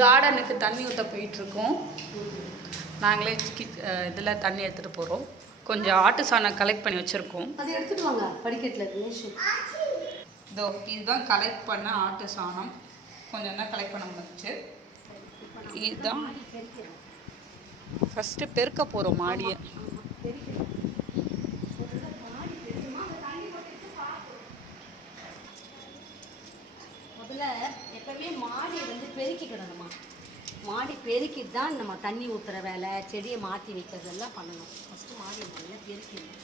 கார்டனுக்கு தண்ணி ஊற்ற போயிட்டுருக்கோம். நாங்களே இதில் தண்ணி எடுத்துகிட்டு போகிறோம். கொஞ்சம் ஆட்டு சாணம் கலெக்ட் பண்ணி வச்சுருக்கோம். அதை எடுத்துகிட்டு வாங்க படிக்கட்டில். இதோ இதுதான் கலெக்ட் பண்ண ஆட்டு சாணம். கொஞ்சம் தான் கலெக்ட் பண்ண முடிச்சு. இதுதான் ஃபஸ்ட்டு பெருக்க போகிறோம் மாடியை. முதல்ல எப்பவுமே மாடியை வந்து பெருக்கிக்கிடணுமா. மாடி பெருக்கிட்டு தான் நம்ம தண்ணி ஊற்றுற வேலை, செடியை மாற்றி வைக்கிறதெல்லாம் பண்ணணும். ஃபஸ்ட்டு மாடியை நல்லா பெருக்கிடணும்.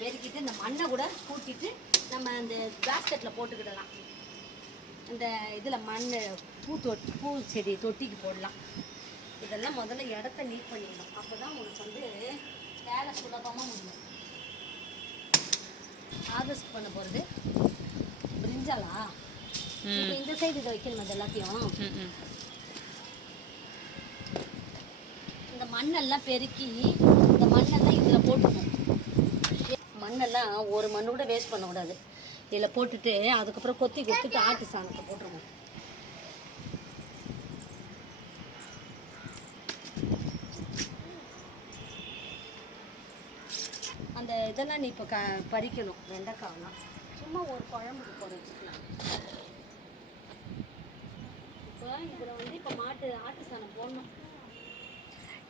பெருக்கிட்டு இந்த மண்ணை கூட கூட்டிட்டு நம்ம அந்த பேஸ்கெட்டில் போட்டுக்கிடலாம். இந்த இதில் மண் பூ செடி தொட்டிக்கு போடலாம். இதெல்லாம் முதல்ல இடத்த நீட் பண்ணிடணும். அப்போ தான் உங்களுக்கு வந்து வேலை சுலபமாக முடியும். ஆகஸ்ட் பண்ண போகிறது பிரிஞ்சாலா இந்த சைடு இதை வைக்கணும். அது எல்லாத்தையும் இந்த மண்ணெல்லாம் பெருக்கி இந்த மண்ணெல்லாம் இதில் போட்டுக்கணும். மண்ணெல்லாம் ஒரு மண்ணு கூட வேஸ்ட் பண்ணக்கூடாது. இதில் போட்டுட்டு அதுக்கப்புறம் கொத்திட்டு ஆட்டு சாணத்தை போட்டுருவோம். அந்த இதெல்லாம் நீ இப்போ பறிக்கணும். வெண்டைக்காயெல்லாம் சும்மா ஒரு குழம்புக்கு போட வச்சுக்கலாம். இப்போ இதில் வந்து இப்போ ஆட்டு சாணம் போடணும்.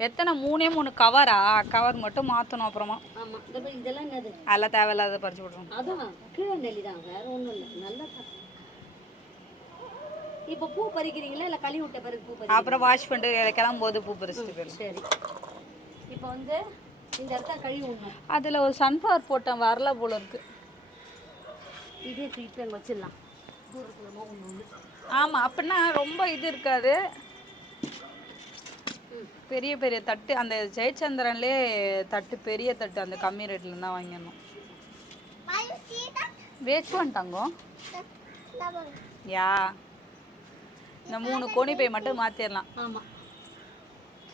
எத்தனை 3 கவரா? கவர் மட்டும் மாற்றணும் அப்புறமா. ஆமாம். இதெல்லாம் என்னது? அதெல்லாம் தேவையில்லாத பறிச்சு விட்றோம். அதான் கீழே நெல்லி தான், வேறு ஒன்றும் இல்லை. நல்லா இப்போ பூ பறிக்கிறீங்களா இல்லை கழுவி விட்ட பிறகு பூ பறி? அப்புறம் வாஷ் பண்ணிட்டு கிளம்பும்போது பூ பறிச்சுட்டு போயிடும். சரி. இப்போ வந்து இந்த இடத்த கழுவி விடணும். அதில் ஒரு சன்ஃப்ளவர் போட்டேன், வரல போல இருக்கு. இதே தூக்கிட்டு அங்கே வச்சிடலாம். தூரத்துலமா ஒன்று. ஆமாம், அப்படின்னா ரொம்ப இது இருக்காது. பெரிய பெரிய தட்டு அந்த ஜெயச்சந்திரன்லேயே தட்டு, பெரிய தட்டு அந்த கம்மி ரேட்டில் தான் வாங்கிடணும். வேஸ்ட் பண்ணிட்டாங்க யா. இந்த 3 கோணி பை மட்டும் மாற்றிடலாம். ஆமாம்,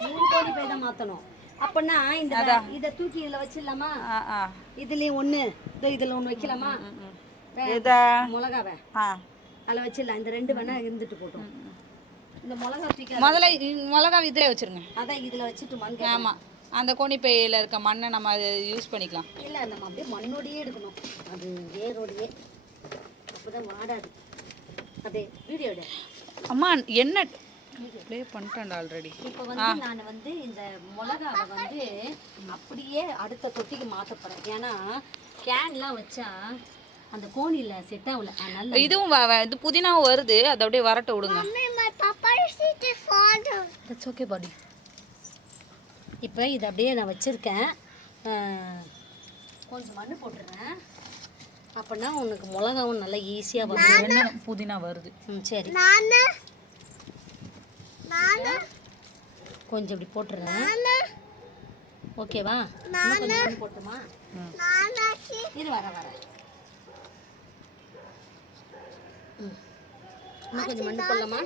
3 கோணி பை தான் மாற்றணும். அப்போனா இந்த இதை தூக்கி இதில் வச்சிடலாமா? இதுலேயும் ஒன்று, இதில் ஒன்று வைக்கலாமா? மிளகாவை அதில் வச்சிடலாம். இந்த 2 வேணா இருந்துட்டு போட்டோம். இந்த மிளகா தூக்கி முதல்ல மிளகா இதிலே வச்சுருங்க. அதான் இதில் வச்சுட்டு மண். ஆமாம், அந்த கோணிப்பையில் இருக்க மண்ணை நம்ம அதை யூஸ் பண்ணிக்கலாம். இல்லை, நம்ம அப்படியே மண்ணோடையே எடுக்கணும். அது வேரோடையே, அப்போ தான் வாடாது. அப்படியே வீடியோட அம்மா என்ன ப்ளே பண்ணிட்டேன் ஆல்ரெடி. இப்போ வந்து நான் வந்து இந்த மிளகாவை வந்து அப்படியே அடுத்த தொட்டிக்கு மாற்றப்படுறேன். ஏன்னா கேன்லாம் வச்சா அந்த கோணியில் செட் ஆகல. அதனால இதுவும் இது புதினாவும் வருது, அதை அப்படியே வரட்ட விடுங்க. Okay body. இப்போ இதை அப்படியே நான் வச்சுருக்கேன். கொஞ்சம் மண் போட்டுடுறேன். அப்படின்னா உனக்கு மிளகாவும் நல்லா ஈஸியாக வரும். புதினா வருது. சரி, கொஞ்சம் இப்படி போட்டுடுறேன். ஓகேவா? கொஞ்சம் மண் போட்டுமா? இரு, வர இன்னும் கொஞ்சம் மண் போடலாமா?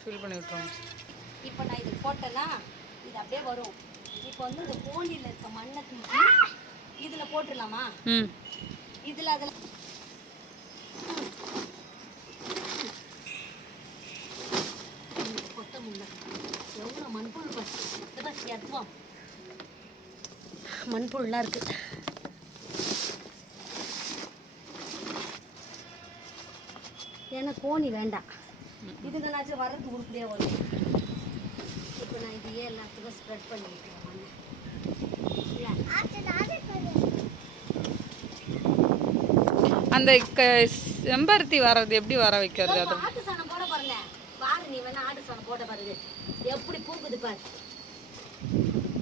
ஃபில் பண்ணி விட்டுருவோம். இப்போ நான் இது போட்டேன்னா இது அப்படியே வரும். இப்போ வந்து இந்த கோணியில் இருக்க மண்ணை தூக்கி இதில் போட்டுடலாமா? இதில் அதில் கொட்ட முடியல. எவ்வளோ மண்புழு எதுவும் மண்புழுலாம் இருக்குது. ஏன்னா கோணி வேண்டாம். இதுங்கனாச்சும் வரது உருப்படியாக வரும். இப்போ நான் இதையே எல்லாத்துக்கும் ஸ்ப்ரெட் பண்ணிக்கிறேன். அந்த செம்பருத்தி வர்றது எப்படி வர வைக்கிறது? அது ஆட்டு சாணம் போட பாருங்க. பாரு, நீ வேணா ஆட்டு சாணம் போட பாருங்க எப்படி பூக்குது பாரு.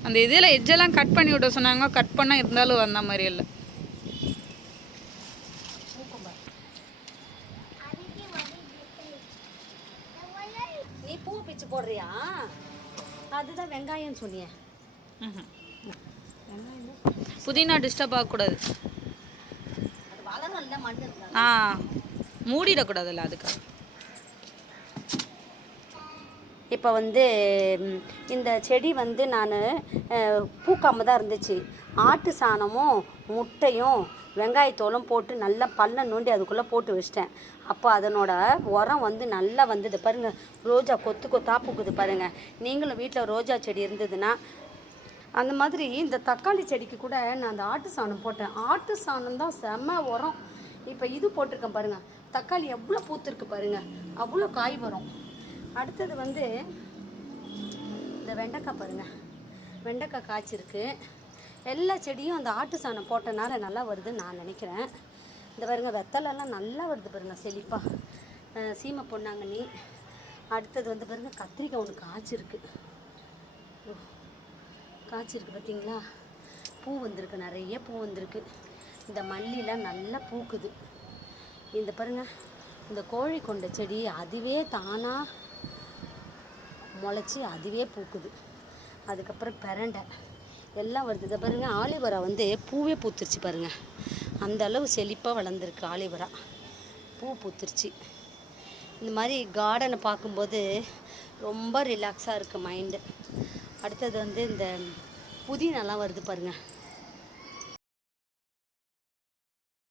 அந்த இதில் எஜ்ஜெல்லாம் கட் பண்ணி விட சொன்னாங்க. கட் பண்ணால் இருந்தாலும் வந்த மாதிரி இல்லை. நீ பூ பிச்சு போடுறியா? அதுதான் வெங்காயம் சொன்னிய. புதினா டிஸ்டர்ப் ஆகக்கூடாது. அது வளரல மண்ணு. மூடிடக்கூடாதுல்ல, அதுக்காக. இப்போ வந்து இந்த செடி வந்து நான் பூக்காமல் தான் இருந்துச்சு. ஆட்டு சாணமும் முட்டையும் வெங்காயத்தோலும் போட்டு நல்லா பள்ளம் நோண்டி அதுக்குள்ளே போட்டு வச்சிட்டேன். அப்போ அதனோட உரம் வந்து நல்லா வந்தது பாருங்கள். ரோஜா கொத்து கொத்தாக பூக்குது பாருங்கள். நீங்களும் வீட்டில் ரோஜா செடி இருந்ததுன்னா அந்த மாதிரி இந்த தக்காளி செடிக்கு கூட நான் அந்த ஆட்டு சாணம் போட்டேன். ஆட்டு சாணம் தான் செம்ம உரம். இப்போ இது போட்டிருக்கேன் பாருங்கள். தக்காளி எவ்வளோ பூத்துருக்கு பாருங்கள், அவ்வளோ காய் வரும். அடுத்தது வந்து இந்த வெண்டைக்காய் பாருங்கள், வெண்டைக்காய் காய்ச்சிருக்கு. எல்லா செடியும் அந்த ஆட்டு சாணம் போட்டனால நல்லா வருதுன்னு நான் நினைக்கிறேன். இந்த பாருங்க வெத்தலைலாம் நல்லா வருது பாருங்கள் செழிப்பாக. சீமை பொன்னாங்கண்ணி. அடுத்தது வந்து பாருங்கள் கத்திரிக்காய் ஒன்று காய்ச்சிருக்கு. பார்த்தீங்களா? பூ வந்திருக்கு, நிறைய பூ வந்திருக்கு. இந்த மல்லிலாம் நல்லா பூக்குது. இந்த பாருங்கள் இந்த கோழி கொண்ட செடி அதுவே தானாக முளைச்சி அதுவே பூக்குது. அதுக்கப்புறம் பிரண்டை எல்லாம் வருது. இதை பாருங்கள் ஆலிவரா வந்து பூவே பூத்துருச்சு பாருங்கள். அந்த அளவு செழிப்பாக வளர்ந்துருக்கு ஆலிவரா, பூ பூத்துருச்சு. இந்த மாதிரி கார்டனை பார்க்கும்போது ரொம்ப ரிலாக்ஸாக இருக்குது மைண்டு. அடுத்தது வந்து இந்த புதினாலாம் வருது பாருங்கள்.